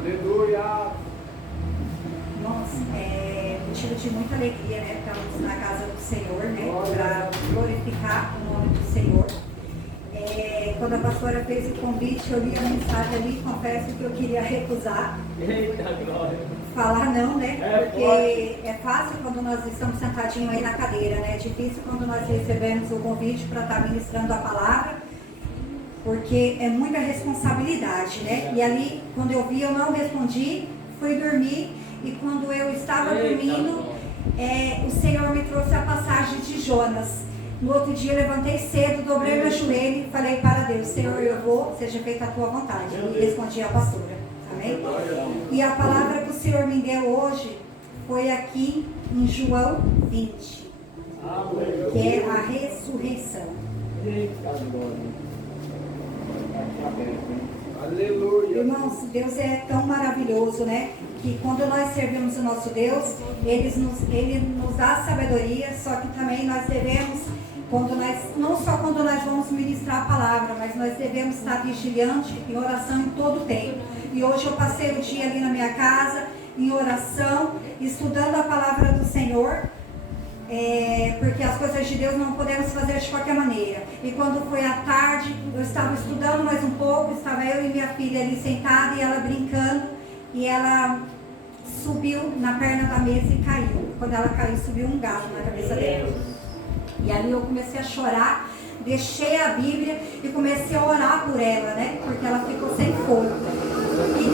Aleluia. Nossa, motivo de muita alegria, né? Estamos na casa do Senhor, né? Para glorificar o nome do Senhor. Quando a pastora fez o convite, eu li a mensagem ali, confesso que eu queria recusar. Eita glória. Falar não, né? Porque é fácil quando nós estamos sentadinhos aí na cadeira, né? É difícil quando nós recebemos o convite para estar ministrando a palavra, porque é muita responsabilidade, né? E ali, quando eu vi, eu não respondi, fui dormir, e quando eu estava dormindo, o Senhor me trouxe a passagem de Jonas. No outro dia, eu levantei cedo, dobrei meu joelho e falei para Deus: Senhor, eu vou, seja feita a tua vontade. E respondi à pastora. Amém? E a palavra que o Senhor me deu hoje foi aqui em João 20, que é a ressurreição. Aleluia. Irmãos, Deus é tão maravilhoso, né? Que quando nós servimos o nosso Deus, Ele nos dá sabedoria, só que também nós devemos, não só quando nós vamos ministrar a palavra, mas nós devemos estar vigilantes em oração em todo o tempo. E hoje eu passei o dia ali na minha casa, em oração, estudando a palavra do Senhor, porque as coisas de Deus não podemos fazer de qualquer maneira. E quando foi à tarde, eu estava estudando mais um pouco, estava eu e minha filha ali sentada e ela brincando, e ela subiu na perna da mesa e caiu. Quando ela caiu, subiu um galho na cabeça dela. E ali eu comecei a chorar, deixei a Bíblia e comecei a orar por ela, né? Porque ela ficou sem fôlego. E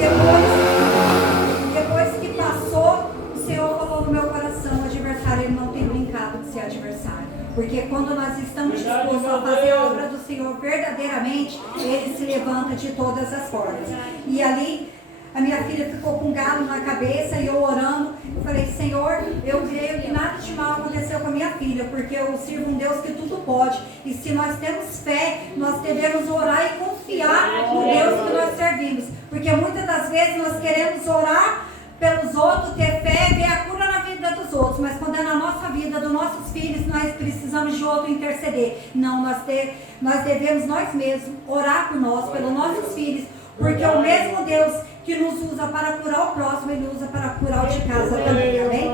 depois que passou, o Senhor falou no meu coração: o adversário, ele não tem brincado de ser adversário. Porque quando nós estamos dispostos a fazer a obra do Senhor verdadeiramente, Ele se levanta de todas as formas. E ali, a minha filha ficou com um galo na cabeça e eu orando, eu falei: Senhor, eu creio que nada de mal aconteceu com a minha filha, porque eu sirvo um Deus que tudo pode. E se nós temos fé, nós devemos orar e confiar no Deus que nós servimos. Porque muitas das vezes nós queremos orar pelos outros, ter fé, ver a cura na vida dos outros, mas quando é na nossa vida, dos nossos filhos, nós precisamos de outro interceder. Não, nós devemos nós mesmos orar por nós, pelos nossos filhos, porque o mesmo Deus que nos usa para curar o próximo, Ele usa para curar o de casa também, amém?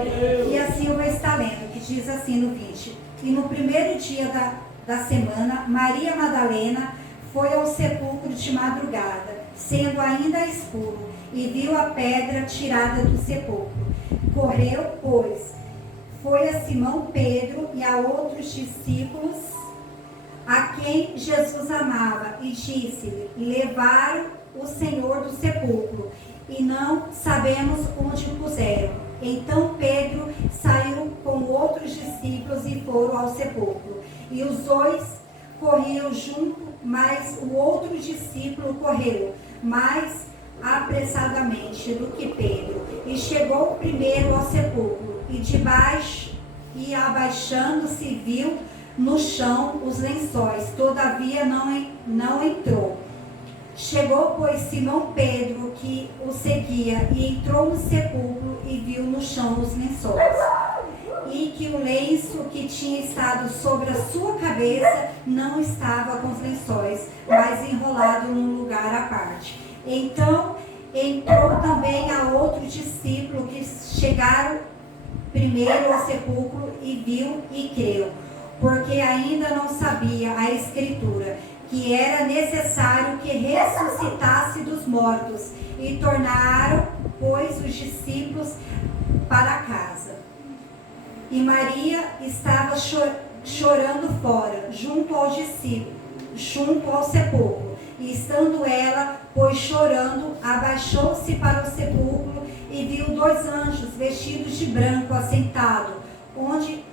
E assim eu vou estar lendo, que diz assim no 20: e no primeiro dia da semana, Maria Madalena foi ao sepulcro de madrugada, sendo ainda escuro, e viu a pedra tirada do sepulcro. Correu, pois, foi a Simão Pedro e a outros discípulos, a quem Jesus amava, e disse-lhe: levaram o Senhor do sepulcro, e não sabemos onde o puseram. Então Pedro saiu com outros discípulos e foram ao sepulcro. E os dois corriam junto, mas o outro discípulo correu mais apressadamente do que Pedro, e chegou primeiro ao sepulcro, e abaixando-se viu no chão os lençóis, todavia não entrou. Chegou, pois, Simão Pedro, que o seguia, e entrou no sepulcro e viu no chão os lençóis, e que o lenço que tinha estado sobre a sua cabeça não estava com os lençóis, mas enrolado num lugar à parte. Então entrou também a outro discípulo, que chegaram primeiro ao sepulcro, e viu e creu, porque ainda não sabia a Escritura, que era necessário que ressuscitasse dos mortos. E tornaram, pois, os discípulos para casa. E Maria estava chorando fora, junto ao sepulcro. E estando ela, pois, chorando, abaixou-se para o sepulcro e viu dois anjos vestidos de branco assentados, onde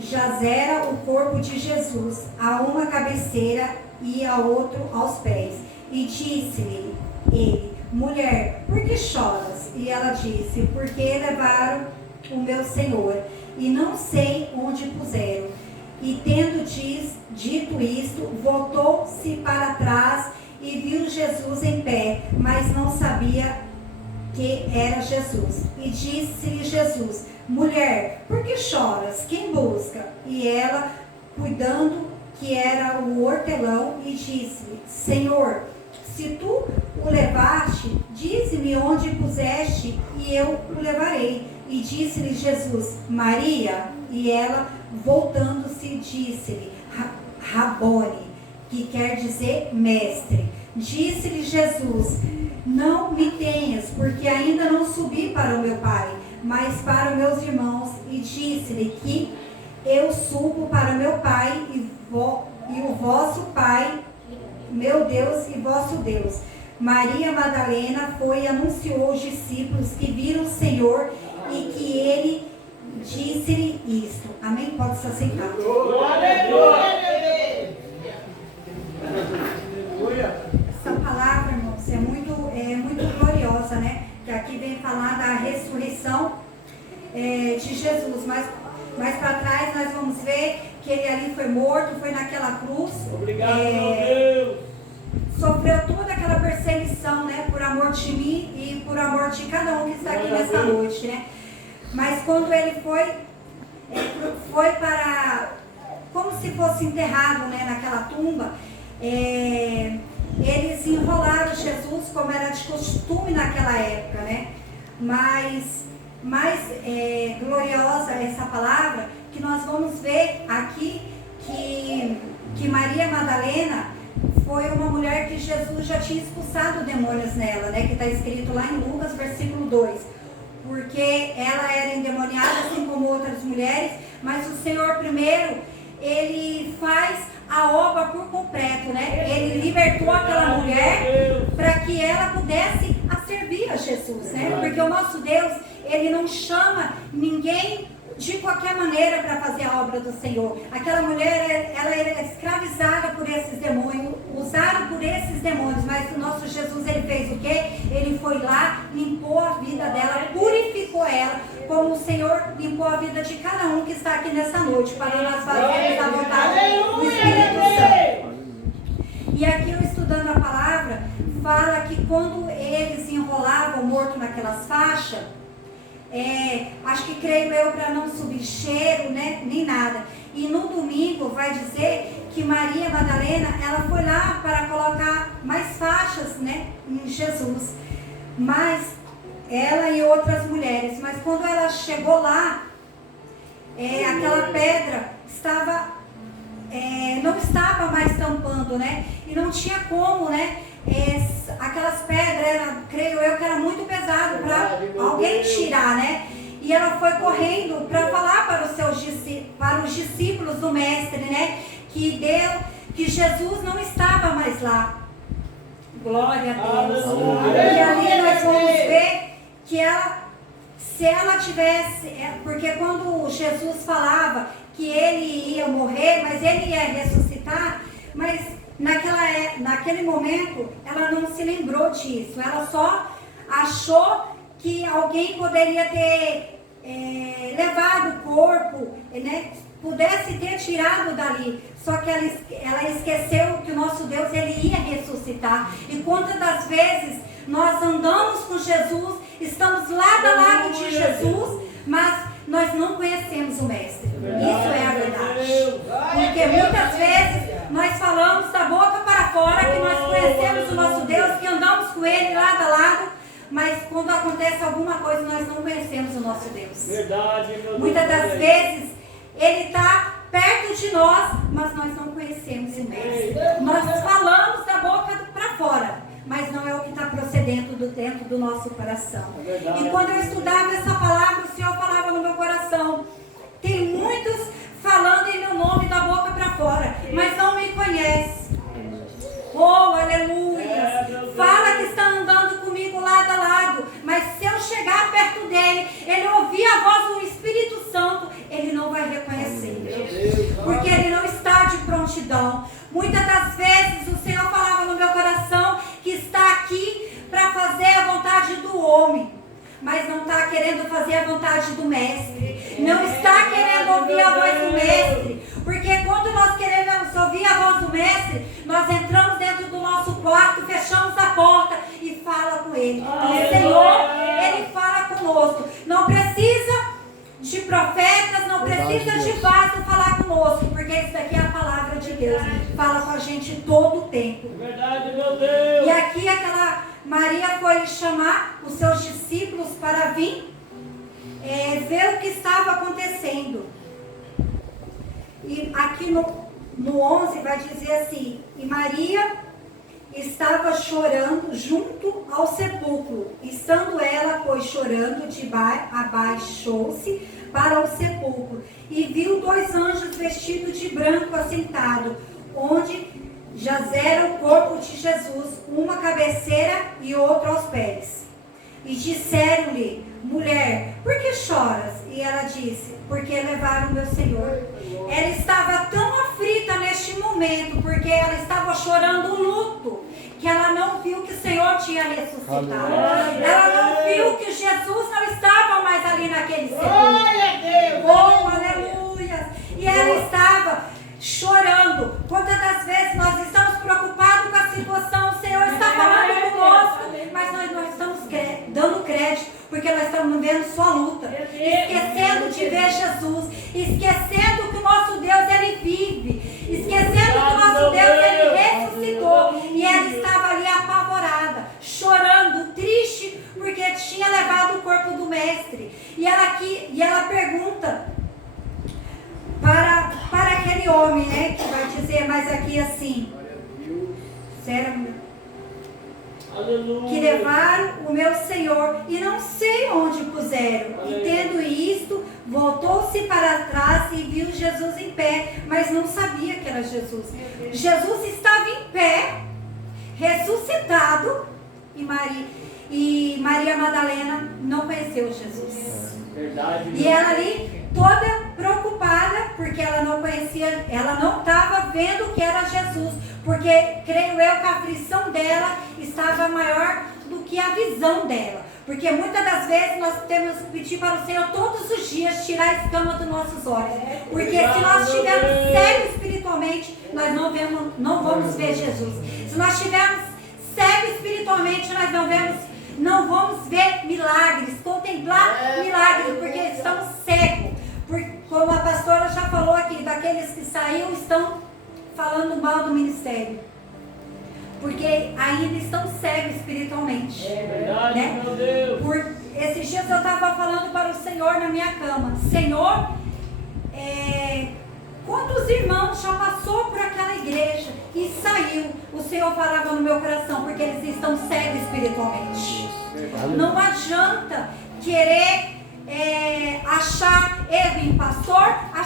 jazera o corpo de Jesus, a uma cabeceira e a outro aos pés. E disse-lhe ele: mulher, por que choras? E ela disse: porque levaram o meu Senhor, e não sei onde puseram. E tendo dito isto, voltou-se para trás e viu Jesus em pé, mas não sabia que era Jesus. E disse-lhe Jesus: mulher, por que choras? Quem busca? E ela, cuidando que era o hortelão, e disse-lhe: Senhor, Se tu o levaste, dize-me onde puseste, e eu o levarei. E disse-lhe Jesus, Maria, e ela, voltando-se, disse-lhe, Rabone, que quer dizer mestre. Disse-lhe Jesus, não me tenhas, porque ainda não subi para o meu Pai, mas para os meus irmãos. E disse-lhe que eu subo para o meu Pai e o vosso Pai, meu Deus e vosso Deus. Maria Madalena foi e anunciou aos discípulos que viram o Senhor e que ele disse-lhe isto. Amém? Pode se aceitar. Essa palavra, irmãos, é muito gloriosa, né? Que aqui vem falar da ressurreição de Jesus. Mais para trás nós vamos ver que ele ali foi morto, foi naquela cruz. Obrigado, meu Deus. Sofreu toda aquela perseguição, né? Por amor de mim e por amor de cada um que está aqui nessa noite, né? Mas quando ele foi para, como se fosse enterrado, né? Naquela tumba, eles enrolaram Jesus como era de costume naquela época, né? Mas mais gloriosa essa palavra que nós vamos ver aqui que Maria Madalena foi uma mulher que Jesus já tinha expulsado demônios nela, né? Que está escrito lá em Lucas, versículo 2. Porque ela era endemoniada, assim como outras mulheres, mas o Senhor primeiro, ele faz a obra por completo, né? Ele libertou aquela mulher para que ela pudesse servir a Jesus, né? Porque o nosso Deus, ele não chama ninguém de qualquer maneira para fazer a obra do Senhor. Aquela mulher, ela era escravizada por esses demônios, usada por esses demônios, mas o nosso Jesus, ele fez o quê? Ele foi lá, limpou a vida dela, purificou ela, como o Senhor limpou a vida de cada um que está aqui nessa noite, para nós fazermos a vontade do Espírito Santo. E aqui eu estudando a palavra, fala que quando eles enrolavam o morto naquelas faixas, acho que creio eu para não subir cheiro, né, nem nada. E no domingo vai dizer que Maria Madalena, ela foi lá para colocar mais faixas, né, em Jesus. Mas ela e outras mulheres. Mas quando ela chegou lá, aquela pedra não estava mais tampando, né? E não tinha como, né? Aquelas pedras, creio eu que era muito pesado para alguém tirar, né? E ela foi correndo para falar para os discípulos do mestre, né? Que Jesus não estava mais lá. Glória a Deus. E ali nós vamos ver que se ela tivesse, porque quando Jesus falava que ele ia morrer, mas ele ia ressuscitar, mas naquele momento, ela não se lembrou disso. Ela só achou que alguém poderia ter levado o corpo, né? Pudesse ter tirado dali. Só que ela esqueceu que o nosso Deus, ele ia ressuscitar. E quantas das vezes nós andamos com Jesus, estamos lado a lado de Jesus, mas nós não conhecemos o Mestre. Isso é a verdade. Porque muitas vezes nós falamos da boca para fora que nós conhecemos o nosso Deus, que andamos com ele lado a lado, mas quando acontece alguma coisa nós não conhecemos o nosso Deus. Verdade, meu Deus. Muitas das vezes ele está perto de nós, mas nós não conhecemos o Mestre. Nós falamos da boca para fora, mas não é o que está procedendo dentro do nosso coração. E quando eu estudava essa palavra, o Senhor falava no meu coração: tem muitos falando em meu nome da boca para fora, mas não me conhece. Oh, aleluia! Fala que está andando comigo lado a lado, mas se eu chegar perto dele, ele ouvir a voz do Espírito Santo, ele não vai reconhecer, porque ele não está de prontidão. Muitas das vezes o Senhor falava no meu coração que está aqui para fazer a vontade do homem, mas não está querendo fazer a vontade do Mestre, não está querendo ouvir a voz do Mestre, porque quando nós queremos ouvir a voz do Mestre, nós entramos dentro do nosso quarto, fechamos a porta e fala com Ele. O Senhor, Ele fala conosco. Não precisa de profetas, não não precisa de vaso falar conosco, porque isso daqui é a palavra de Deus. Fala com a gente todo o tempo. Verdade, meu Deus. E aqui aquela Maria foi chamar os seus discípulos para vir ver o que estava acontecendo. E aqui no 11 vai dizer assim: e Maria estava chorando junto ao sepulcro. Estando ela, pois, chorando, abaixou-se para o sepulcro e viu 2 anjos vestidos de branco assentados, onde jazera o corpo de Jesus, uma à cabeceira e outra aos pés. E disseram-lhe: mulher, por que choras? E ela disse: porque levaram meu Senhor. Ela estava tão aflita neste momento, porque ela estava chorando o luto, que ela não viu que o Senhor tinha ressuscitado. Ela não viu que Jesus não estava mais ali naquele sepulcro. Oh, aleluia! E ela estava chorando. Quantas das vezes nós estamos preocupados com a situação? O Senhor está falando conosco, mas nós não estamos dando crédito, porque nós estamos vendo sua luta, esquecendo de ver Jesus, esquecendo que o nosso Deus, Ele vive, esquecendo que o nosso Deus, Ele ressuscitou. E ela estava ali apavorada, chorando, triste, porque tinha levado o corpo do mestre. E ela pergunta para aquele homem, né, que vai dizer mais aqui assim: que levaram o meu Senhor e não sei onde puseram. E tendo isto, voltou-se para trás e viu Jesus em pé, mas não sabia que era Jesus. Jesus estava em pé, ressuscitado, e Maria Madalena não conheceu Jesus. Verdade. E ela ali toda preocupada, porque ela não conhecia, ela não estava vendo que era Jesus, porque creio eu que a aflição dela estava maior do que a visão dela, porque muitas das vezes nós temos que pedir para o Senhor todos os dias tirar a escama dos nossos olhos, porque se nós estivermos cegos espiritualmente, nós não vamos ver Jesus. Se nós estivermos cegos espiritualmente, nós não vamos ver milagres, contemplar milagres, porque estamos cegos. Como a pastora já falou aqui, daqueles que saíram estão falando mal do ministério, porque ainda estão cegos espiritualmente. Verdade, né? meu Deus. Esses dias eu estava falando para o Senhor na minha cama: Senhor, quantos irmãos já passou por aquela igreja e saiu? O Senhor falava no meu coração, porque eles estão cegos espiritualmente. Não adianta querer achar erro em pastor, o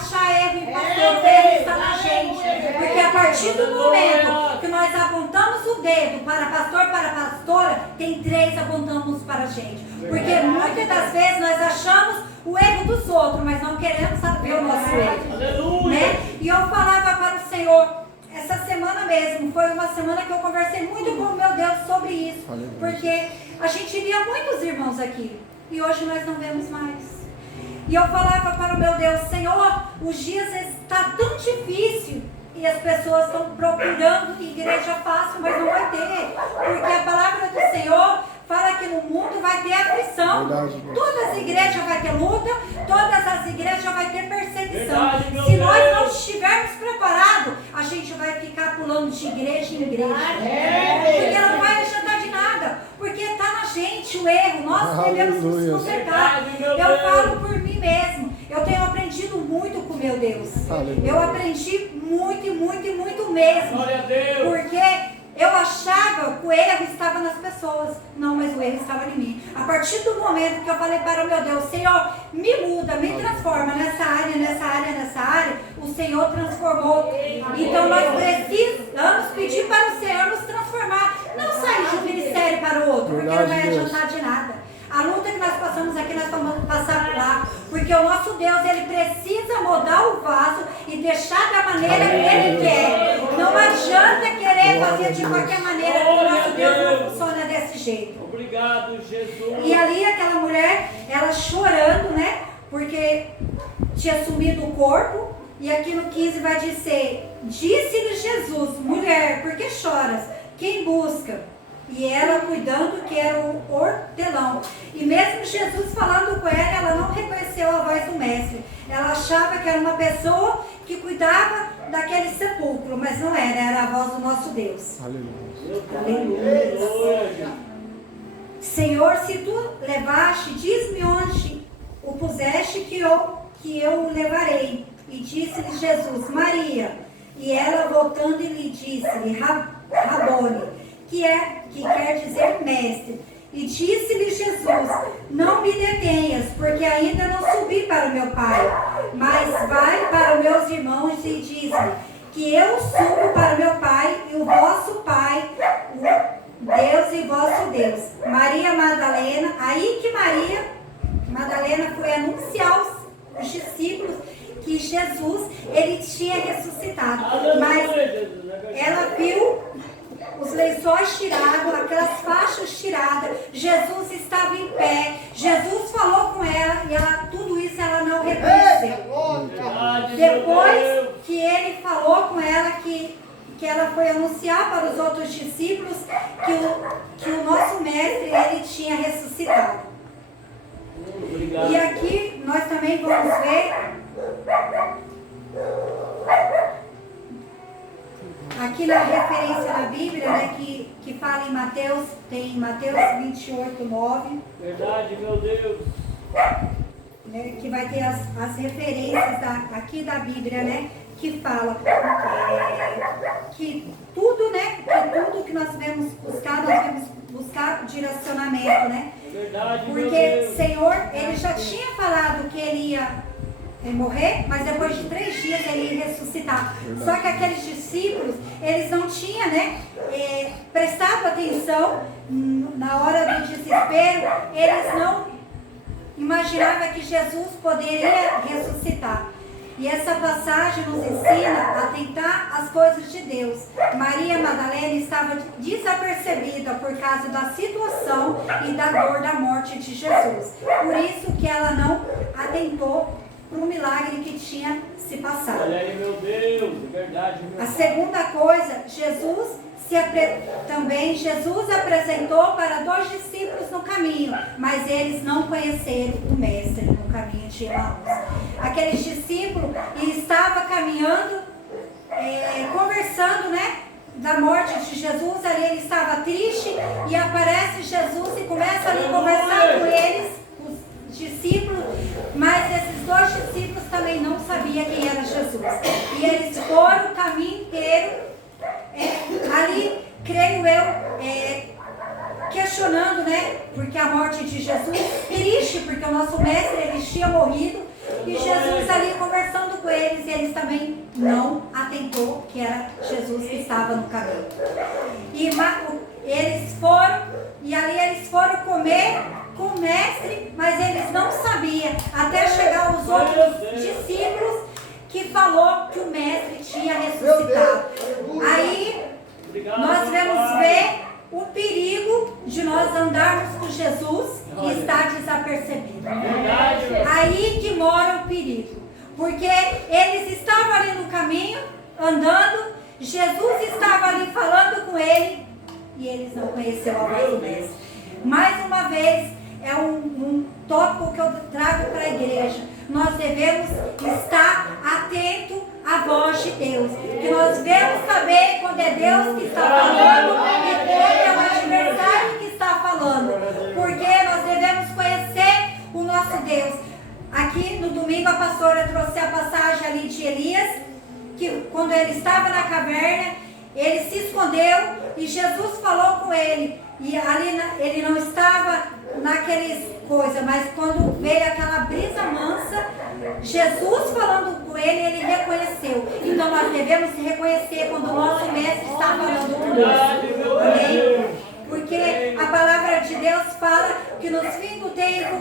erro está na gente. Porque a partir do momento que nós apontamos o dedo para pastor, para pastora, tem 3 apontamos para a gente. Porque muitas das vezes nós achamos o erro dos outros, mas não queremos saber o nosso erro. Né? E eu falava para o Senhor, essa semana mesmo, foi uma semana que eu conversei muito com o meu Deus sobre isso. Porque a gente via muitos irmãos aqui, e hoje nós não vemos mais. E eu falava para o meu Deus: Senhor, os dias estão tão difíceis, e as pessoas estão procurando igreja fácil, mas não vai ter, porque a palavra do Senhor fala que no mundo vai ter aflição. Todas as igrejas vão ter luta, todas as igrejas vão ter perseguição. Se nós não estivermos preparados, a gente vai ficar pulando de igreja em igreja, porque ela não vai adiantar de nada, porque está na gente o erro, nós devemos nos consertar. Eu falo por mim mesmo, eu tenho aprendido muito com meu Deus. Eu aprendi muito mesmo, porque eu achava que o erro estava nas pessoas. Não, mas o erro estava em mim. A partir do momento que eu falei para o meu Deus: Senhor, me muda, me transforma nessa área, o Senhor transformou. Então nós precisamos pedir para o Senhor nos transformar, não sair de um ministério para o outro, porque não vai adiantar de nada. A luta que nós passamos aqui, nós vamos passar por lá, porque o nosso Deus, Ele precisa mudar o vaso e deixar da maneira que Ele quer. Não adianta querer fazer de qualquer maneira, porque o nosso Deus não funciona desse jeito. Obrigado, Jesus. E ali aquela mulher, ela chorando, né? Porque tinha sumido o corpo. E aqui no 15 vai dizer: disse-lhe Jesus: mulher, por que choras? Quem busca? e ela cuidando que era o hortelão. E mesmo Jesus falando com ela não reconheceu a voz do mestre. Ela achava que era uma pessoa que cuidava daquele sepulcro, mas não era a voz do nosso Deus. Aleluia. Senhor, se tu levaste, diz-me onde o puseste que eu o levarei. E disse-lhe Jesus, Maria. E ela voltando e lhe disse-lhe, Rabone, que quer dizer mestre. E disse-lhe Jesus, não me detenhas, porque ainda não subi para o meu Pai, mas vai para os meus irmãos e diz-lhe que eu subo para o meu Pai e o vosso Pai, Deus e vosso Deus. Maria Madalena, aí que Maria Madalena foi anunciar aos discípulos que Jesus, ele tinha ressuscitado. Mas ela viu os lençóis tirados, aquelas faixas tiradas, Jesus estava em pé, Jesus falou com ela e tudo isso ela não reconheceu. Depois que ele falou com ela que ela foi anunciar para os outros discípulos que o nosso mestre, ele tinha ressuscitado. E aqui nós também vamos ver aqui na referência na Bíblia, né, que fala em Mateus, tem Mateus 28, 9. Verdade, meu Deus. Né, que vai ter as referências aqui da Bíblia, né, que fala que tudo, né, que tudo que nós devemos buscar direcionamento, né? Verdade, porque meu Deus. Senhor, ele já tinha falado que ele ia morrer, mas depois de 3 dias ele ia ressuscitar. Verdade. Só que aqueles discípulos, eles não tinham, né, prestado atenção na hora do desespero, eles não imaginavam que Jesus poderia ressuscitar. E essa passagem nos ensina a atentar às coisas de Deus. Maria Madalena estava desapercebida por causa da situação e da dor da morte de Jesus. Por isso que ela não atentou para o milagre que tinha se passado. Olha aí, meu Deus, verdade, meu A segunda coisa, Jesus apresentou para 2 discípulos no caminho, mas eles não conheceram o mestre no caminho de Emaús. Aqueles discípulos estavam caminhando, conversando, né, da morte de Jesus. Ali ele estava triste e aparece Jesus e começa a conversar com eles, os discípulos, mas esses 2 discípulos também não sabiam quem era Jesus. E eles foram o caminho inteiro ali, creio eu, questionando, né, porque a morte de Jesus, triste, porque o nosso mestre, ele tinha morrido, e Jesus ali conversando com eles, e eles também não atentou que era Jesus que estava no caminho. E eles foram, e ali eles foram comer com o mestre, mas eles não sabiam, até chegar os outros discípulos, que falou que o mestre tinha ressuscitado. Aí nós vamos ver o perigo de nós andarmos com Jesus e estar desapercebido. Aí que mora o perigo. Porque eles estavam ali no caminho, andando, Jesus estava ali falando com ele e eles não conheceram a voz do mestre. Mais uma vez, é um tópico que eu trago para a igreja. Nós devemos estar atento à voz de Deus. Que nós devemos saber quando é Deus que está falando e quando é o adversário que está falando. Porque nós devemos conhecer o nosso Deus. Aqui no domingo a pastora trouxe a passagem ali de Elias, que quando ele estava na caverna, ele se escondeu e Jesus falou com ele. E ali ele não estava naqueles coisas, mas quando veio aquela brisa mansa, Jesus falando com ele, ele reconheceu. Então nós devemos reconhecer quando o nosso mestre está falando conosco. Amém? Porque a palavra de Deus fala que nos fins do tempo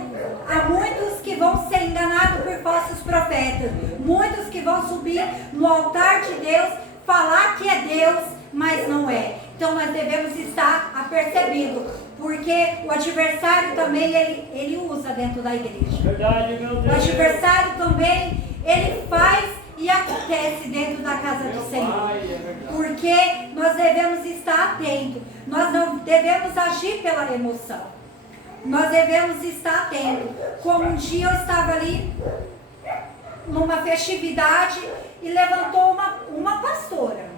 há muitos que vão ser enganados por falsos profetas, muitos que vão subir no altar de Deus, falar que é Deus, mas não é. Então nós devemos estar apercebidos, porque o adversário também ele usa dentro da igreja. Verdade, meu Deus. O adversário também ele faz e acontece dentro da casa Meu do Senhor. Pai, é verdade. Porque nós devemos estar atentos. Nós não devemos agir pela emoção. Nós devemos estar atentos. Como um dia eu estava ali numa festividade e levantou uma pastora.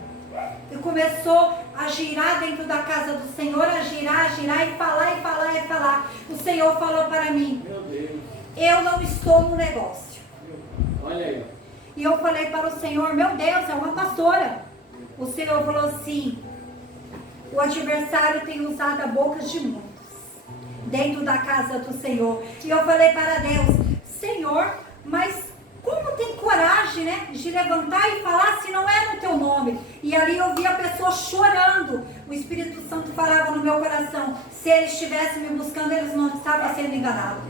E começou a girar dentro da casa do Senhor, a girar e falar. O Senhor falou para mim: Meu Deus. eu não estou no negócio. Olha aí. E eu falei para o Senhor: meu Deus, é uma pastora. O Senhor falou assim: o adversário tem usado a boca de muitos dentro da casa do Senhor. E eu falei para Deus: Senhor, mas como tem coragem, né, de levantar e falar se não é no teu nome? E ali eu vi a pessoa chorando. O Espírito Santo falava no meu coração: se eles estivessem me buscando, eles não estavam sendo enganados.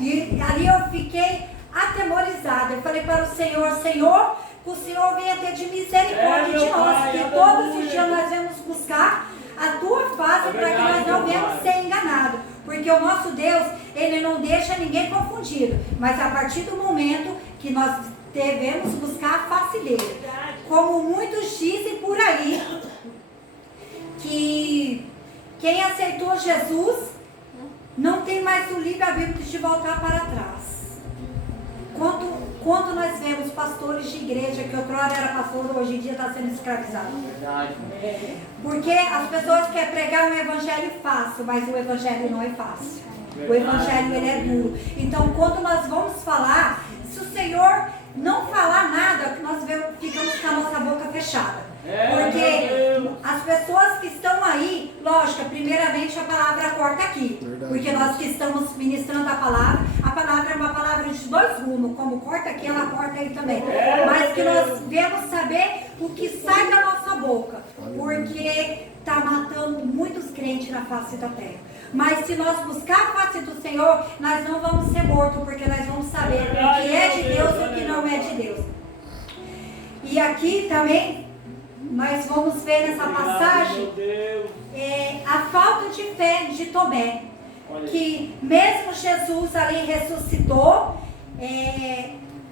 E ali eu fiquei atemorizada. Eu falei para o Senhor: Senhor, que o Senhor venha ter de misericórdia de nós, que todos os dias nós vamos buscar a tua face para que nós não venhamos ser enganados. Porque o nosso Deus, ele não deixa ninguém confundido. Mas a partir do momento que nós devemos buscar a face dele. Como muitos dizem por aí, que quem aceitou Jesus não tem mais o livre-arbítrio de voltar para trás. Quando nós vemos pastores de igreja, que outrora era pastor, hoje em dia está sendo escravizado. Verdade. Porque as pessoas querem pregar um evangelho fácil, mas o evangelho não é fácil. O evangelho, ele é duro. Então, quando nós vamos falar, se o Senhor não falar nada, nós ficamos com a nossa boca fechada. Porque as pessoas que estão aí, lógico, primeiramente a palavra corta aqui. Verdade. Porque nós que estamos ministrando a palavra é uma palavra de dois rumos. Como corta aqui, ela corta aí também. Mas que nós devemos saber o que sai da nossa boca. Porque está matando muitos crentes na face da terra. Mas se nós buscar a face do Senhor, nós não vamos ser mortos, porque nós vamos saber o que é de Deus e o que não é de Deus. E aqui também, nós vamos ver nessa passagem a falta de fé de Tomé. Que mesmo Jesus ali ressuscitou,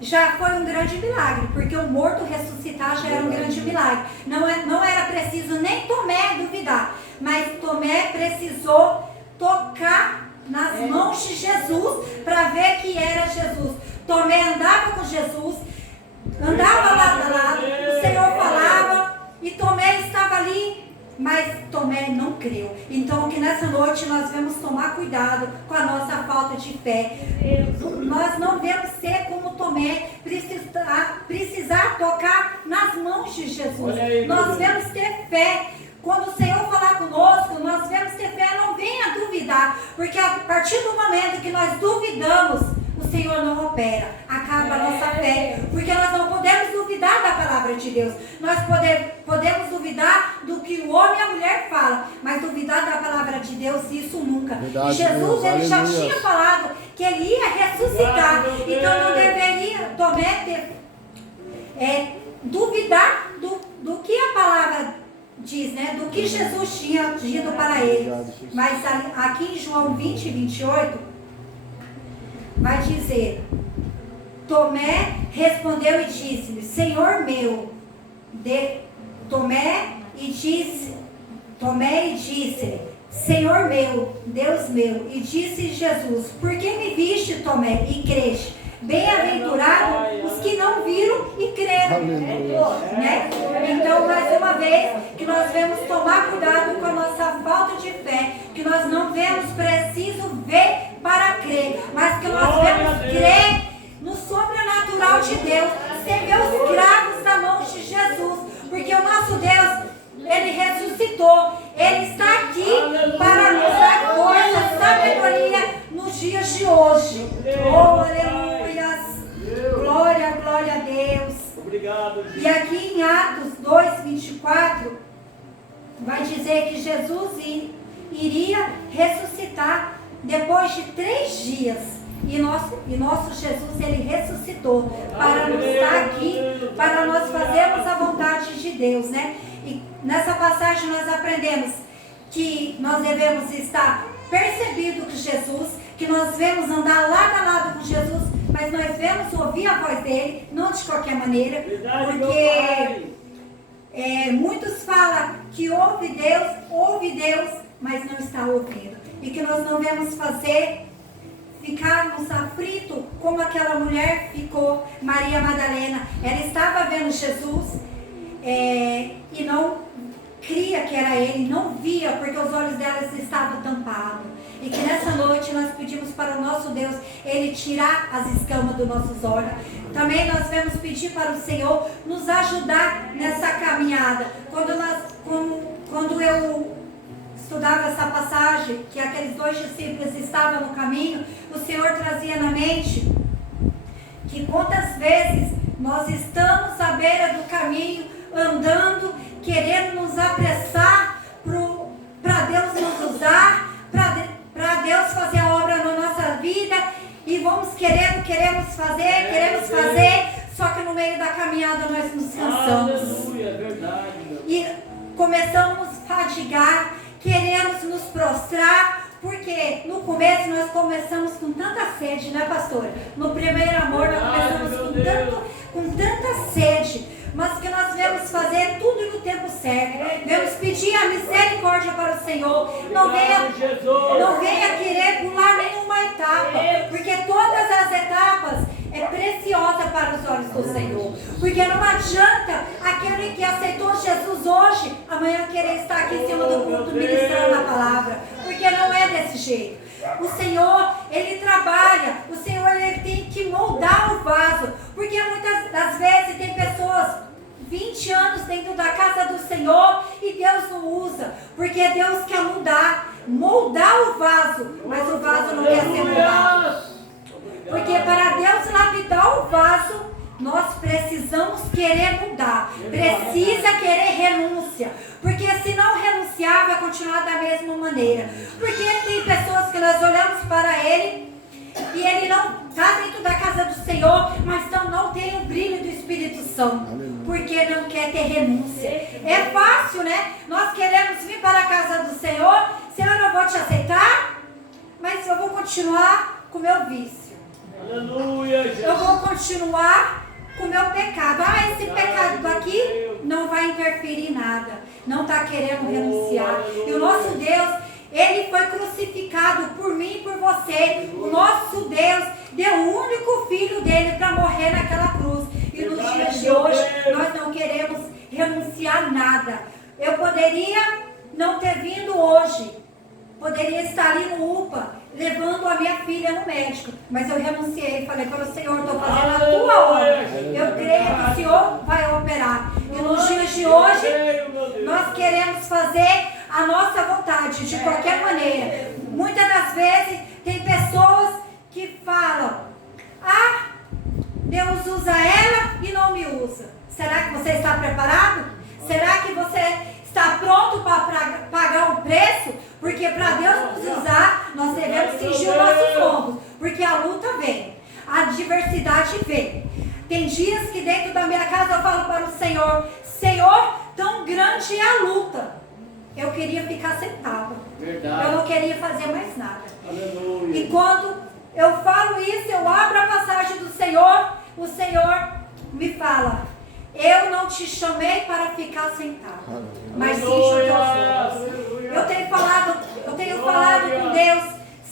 já foi um grande milagre, porque o morto ressuscitar já era um grande milagre. Não era preciso nem Tomé duvidar, mas Tomé precisou tocar nas mãos de Jesus para ver que era Jesus. Tomé andava com Jesus, andava lado a lado, o Senhor falava e Tomé estava ali, mas Tomé não creu. Então que nessa noite nós devemos tomar cuidado com a nossa falta de fé. Nós não devemos ser como Tomé, precisar tocar nas mãos de Jesus. Nós devemos ter fé. Quando o Senhor falar conosco, nós devemos ter fé, não venha duvidar, porque a partir do momento que nós duvidamos, o Senhor não opera, acaba a nossa fé, porque nós não podemos duvidar da palavra de Deus. Nós podemos duvidar do que o homem e a mulher falam, mas duvidar da palavra de Deus, isso nunca. Verdade, e Jesus, Deus, ele já aleluia. tinha falado que ele ia ressuscitar, então não deveria Tomé duvidar do que a palavra diz, né? Do que Jesus tinha dito para ele. Mas aqui em João 20, 28, vai dizer: Tomé respondeu e disse-lhe: Senhor meu. Tomé e disse-lhe: Senhor meu, Deus meu. E disse Jesus: Por que me viste, Tomé, e creste? Bem-aventurados os que não viram e creram. Né? Então, mais uma vez, que nós devemos tomar cuidado com a nossa falta de fé, que nós não vemos preciso ver para crer, mas que nós devemos crer no sobrenatural de Deus, ser meus escravos na mão de Jesus, porque o nosso Deus, ele ressuscitou, ele está aqui para nos dar força, sabedoria nos dias de hoje. Oh, aleluia! Glória, glória a Deus. Obrigado, Jesus. E aqui em Atos 2, 24, vai dizer que Jesus iria ressuscitar depois de 3 dias. E nosso Jesus, ele ressuscitou para nos estar aqui, para nós fazermos a vontade de Deus, né? E nessa passagem nós aprendemos que nós devemos estar percebidos com Jesus, que nós devemos andar lado a lado com Jesus, mas nós vemos ouvir a voz dele, não de qualquer maneira, Verdade, meu porque Pai. muitos falam que ouve Deus, mas não está ouvindo. E que nós não devemos ficarmos aflitos como aquela mulher ficou, Maria Madalena. Ela estava vendo Jesus e não cria que era ele, não via, porque os olhos dela estavam tampados. E que nessa noite nós pedimos para o nosso Deus, Ele tirar as escamas dos nossos olhos. Também nós vamos pedir para o Senhor nos ajudar nessa caminhada. Quando eu estudava essa passagem, que aqueles 2 discípulos estavam no caminho, o Senhor trazia na mente que quantas vezes nós estamos à beira do caminho, andando, querendo nos apressar para Deus nos usar, para Deus fazer a obra na nossa vida, e queremos fazer, só que no meio da caminhada nós nos cansamos. Aleluia, verdade, meu. E começamos a fadigar, queremos nos prostrar, porque no começo nós começamos com tanta sede, né, pastora? No primeiro amor nós começamos com tanta sede, mas que nós devemos fazer tudo no tempo certo. Devemos pedir a misericórdia para o Senhor. Não venha querer pular nenhuma etapa, porque todas as etapas é preciosa para os olhos do Senhor. Porque não adianta aquele que aceitou Jesus hoje, amanhã querer estar aqui em cima do culto ministrando a palavra. Porque não é desse jeito. O Senhor, Ele trabalha. O Senhor, Ele tem que moldar o vaso. Porque muitas das vezes tem pessoas 20 anos dentro da casa do Senhor e Deus não usa. Porque Deus quer moldar o vaso, mas o vaso não quer ser moldado. Porque para Deus lapidar o vaso, nós precisamos querer mudar. Precisa querer renúncia. Porque se não renunciar, vai continuar da mesma maneira. Porque tem pessoas que nós olhamos para ele e ele não está dentro da casa do Senhor, mas não tem o brilho do Espírito Santo. Porque não quer ter renúncia. É fácil, né? Nós queremos vir para a casa do Senhor. Senhor, eu não vou te aceitar, mas eu vou continuar com o meu vício. Aleluia, Jesus. Eu vou continuar com o meu pecado. Esse pecado aqui não vai interferir em nada. Não está querendo renunciar. E o nosso Deus, Ele foi crucificado por mim e por você. O nosso Deus deu o único filho dele para morrer naquela cruz. E nos dias de hoje, nós não queremos renunciar a nada. Eu poderia não ter vindo hoje. Poderia estar ali no UPA, levando a minha filha no médico. Mas eu renunciei, falei para o Senhor, estou fazendo a tua obra. Eu creio que o Senhor vai operar. E nos dias de hoje, nós queremos fazer a nossa vontade, de qualquer maneira. Muitas das vezes, tem pessoas que falam, Deus usa ela e não me usa. Será que você está preparado? Será que você está pronto para pagar o preço? Porque para Deus nos usar, nós devemos cingir os nossos lombos. Porque a luta vem, a adversidade vem. Tem dias que dentro da minha casa eu falo para o Senhor, Senhor, tão grande é a luta. Eu queria ficar sentada. Verdade. Eu não queria fazer mais nada. Aleluia. E quando eu falo isso, eu abro a passagem do Senhor, o Senhor me fala, eu não te chamei para ficar sentado, mas sim os teus olhos. Eu tenho falado com Deus,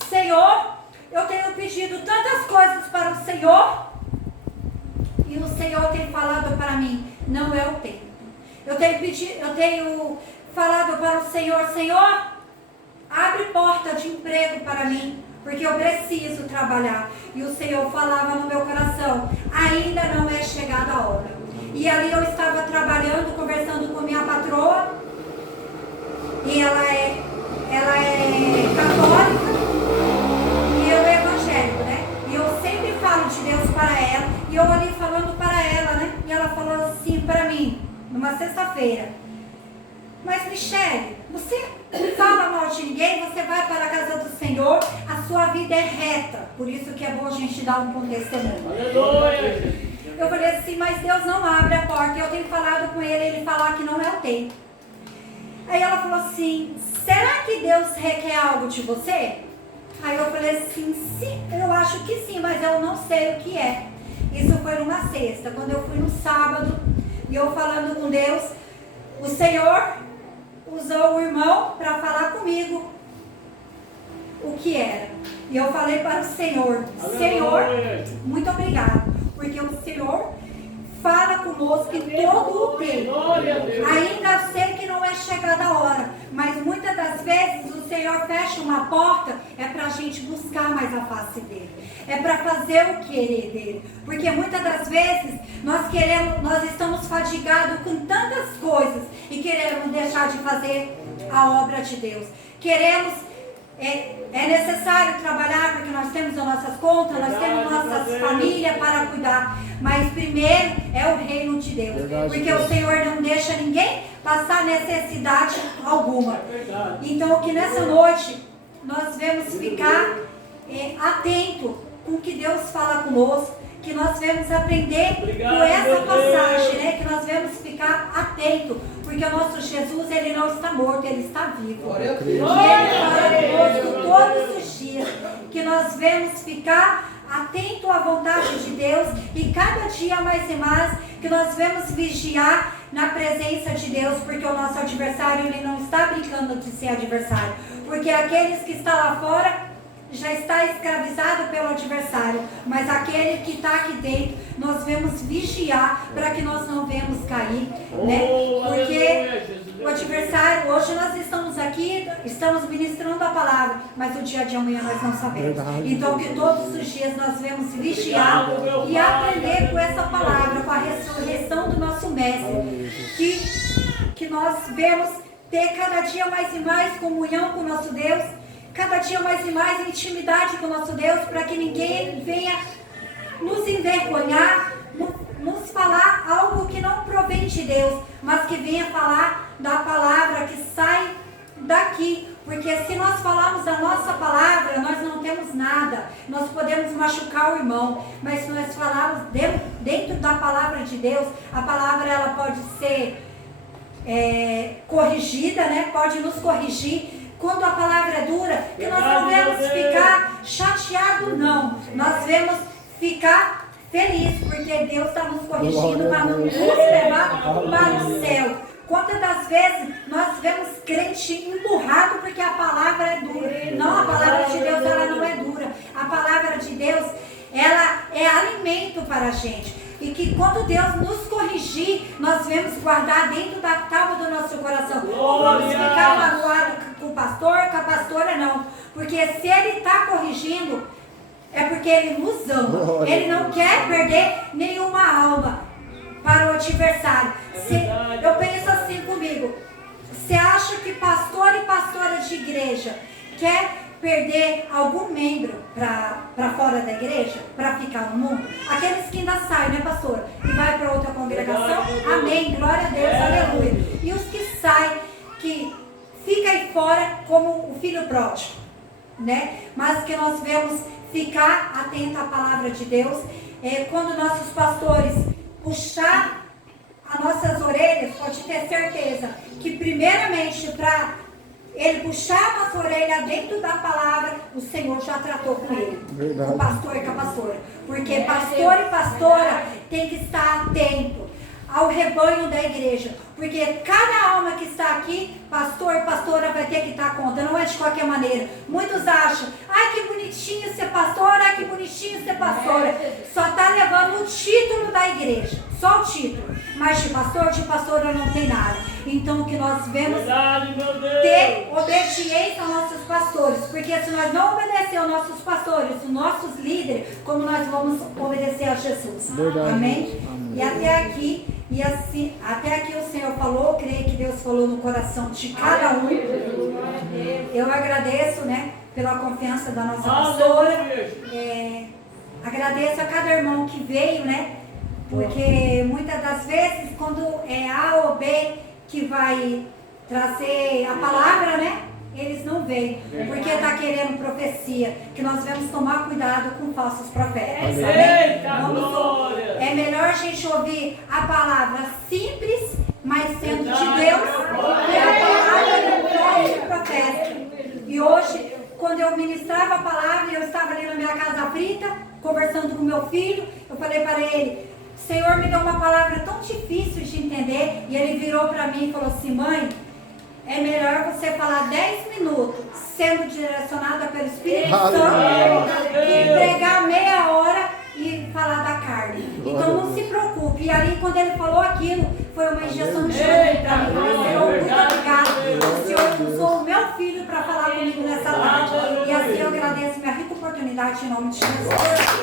Senhor, eu tenho pedido tantas coisas para o Senhor, e o Senhor tem falado para mim, não é o tempo. Eu tenho falado para o Senhor, Senhor, abre porta de emprego para mim, porque eu preciso trabalhar. E o Senhor falava no meu coração, ainda não é chegada a hora. E ali eu estava trabalhando, conversando com minha patroa, e ela é católica, e eu evangélico, né? E eu sempre falo de Deus para ela, e eu ali falando para ela, né? E ela falou assim para mim, numa sexta-feira, mas Michele, você fala mal de ninguém, você vai para a casa do Senhor, a sua vida é reta, por isso que é bom a gente dar um bom testemunho. Aleluia. Eu falei assim, mas Deus não abre a porta. E eu tenho falado com ele falar que não é o tempo. Aí ela falou assim, será que Deus requer algo de você? Aí eu falei assim, sim, eu acho que sim, mas eu não sei o que é. Isso foi numa sexta, quando eu fui no sábado, e eu falando com Deus, o Senhor usou o irmão para falar comigo o que era. E eu falei para o Senhor, Senhor, muito obrigado, porque o Senhor fala conosco em todo o tempo. Ainda sei que não é chegada a hora, mas muitas das vezes o Senhor fecha uma porta, é para a gente buscar mais a face dele. É para fazer o querer dele. Porque muitas das vezes nós estamos fadigados com tantas coisas e queremos deixar de fazer a obra de Deus. É necessário trabalhar porque nós temos as nossas contas, nós temos nossas famílias para cuidar. Mas primeiro é o reino de Deus. Porque o Senhor não deixa ninguém passar necessidade alguma. Então que nessa noite nós devemos ficar atento com o que Deus fala conosco, que nós devemos aprender com essa passagem, né? Que nós devemos ficar atento, porque o nosso Jesus, ele não está morto, ele está vivo. E ele fala conosco todos os dias, que nós devemos ficar atento à vontade de Deus, e cada dia mais e mais, que nós devemos vigiar na presença de Deus, porque o nosso adversário, ele não está brincando de ser adversário, porque aqueles que estão lá fora já está escravizado pelo adversário, mas aquele que está aqui dentro, nós devemos vigiar para que nós não venhamos cair, né? Porque o adversário, hoje nós estamos aqui, estamos ministrando a palavra, mas o dia de amanhã nós não sabemos. Então que todos os dias nós devemos vigiar e aprender com essa palavra, com a ressurreição do nosso mestre, que nós devemos ter cada dia mais e mais comunhão com o nosso Deus, cada dia mais e mais intimidade com o nosso Deus, para que ninguém venha nos envergonhar, nos falar algo que não provém de Deus, mas que venha falar da palavra que sai daqui. Porque se nós falarmos a nossa palavra, nós não temos nada, nós podemos machucar o irmão, mas se nós falarmos dentro da palavra de Deus, a palavra ela pode ser corrigida, né? Pode nos corrigir. Quando a palavra é dura, que nós não devemos ficar chateados, não. Nós devemos ficar felizes, porque Deus está nos corrigindo para nos levar para o céu. Quantas das vezes nós vemos crente emburrado porque a palavra é dura. Não, a palavra de Deus ela não é dura. A palavra de Deus ela é alimento para a gente. E que quando Deus nos corrigir, nós devemos guardar dentro da tábua do nosso coração. Não vamos ficar magoados com o pastor, com a pastora, não. Porque se ele está corrigindo, é porque ele nos ama. Ele não quer perder nenhuma alma para o adversário. Eu penso assim comigo. Você acha que pastor e pastora de igreja quer perder algum membro para fora da igreja, para ficar no mundo? Aqueles que ainda saem, né, pastor? E vai para outra congregação? Amém, glória a Deus, aleluia. E os que saem, que ficam aí fora como o filho pródigo, né? Mas que nós devemos ficar atentos à palavra de Deus. Quando nossos pastores puxar as nossas orelhas, pode ter certeza que primeiramente para ele puxar a nossa orelha dentro da palavra, o Senhor já tratou com ele. Verdade. O pastor e com a pastora. Porque pastor e pastora tem que estar atento ao rebanho da igreja. Porque cada alma que está aqui, pastor e pastora vai ter que dar conta. Não é de qualquer maneira. Muitos acham, ai que bonitinho ser pastora, ai que bonitinho ser pastora. Só está levando o título da igreja. Só o título. Mas de pastor, de pastora não tem nada. Então que nós devemos ter obediência aos nossos pastores. Porque se nós não obedecer aos nossos pastores, os nossos líderes, como nós vamos obedecer a Jesus? Verdade. Amém? E até aqui, até aqui o Senhor falou, creio que Deus falou no coração de cada um. Eu agradeço, né, pela confiança da nossa pastora. Agradeço a cada irmão que veio, né? Porque muitas das vezes, quando é A ou B que vai trazer a palavra, né? Eles não vêm, porque está querendo profecia, que nós devemos tomar cuidado com falsos profetas. É melhor a gente ouvir a palavra simples, mas sendo de Deus, que a palavra do falso profeta. E hoje, quando eu ministrava a palavra, eu estava ali na minha casa frita, conversando com meu filho, eu falei para ele, Senhor me deu uma palavra tão difícil de entender, e ele virou para mim e falou assim, mãe, é melhor você falar 10 minutos, sendo direcionada pelo Espírito Santo, que pregar meia hora e falar da carne. Então não se preocupe. E ali quando ele falou aquilo, foi uma injeção de ânimo para mim. Senhor, muito obrigado. O Senhor usou o meu filho para falar comigo nessa tarde. E assim eu agradeço minha rica oportunidade em nome de Jesus.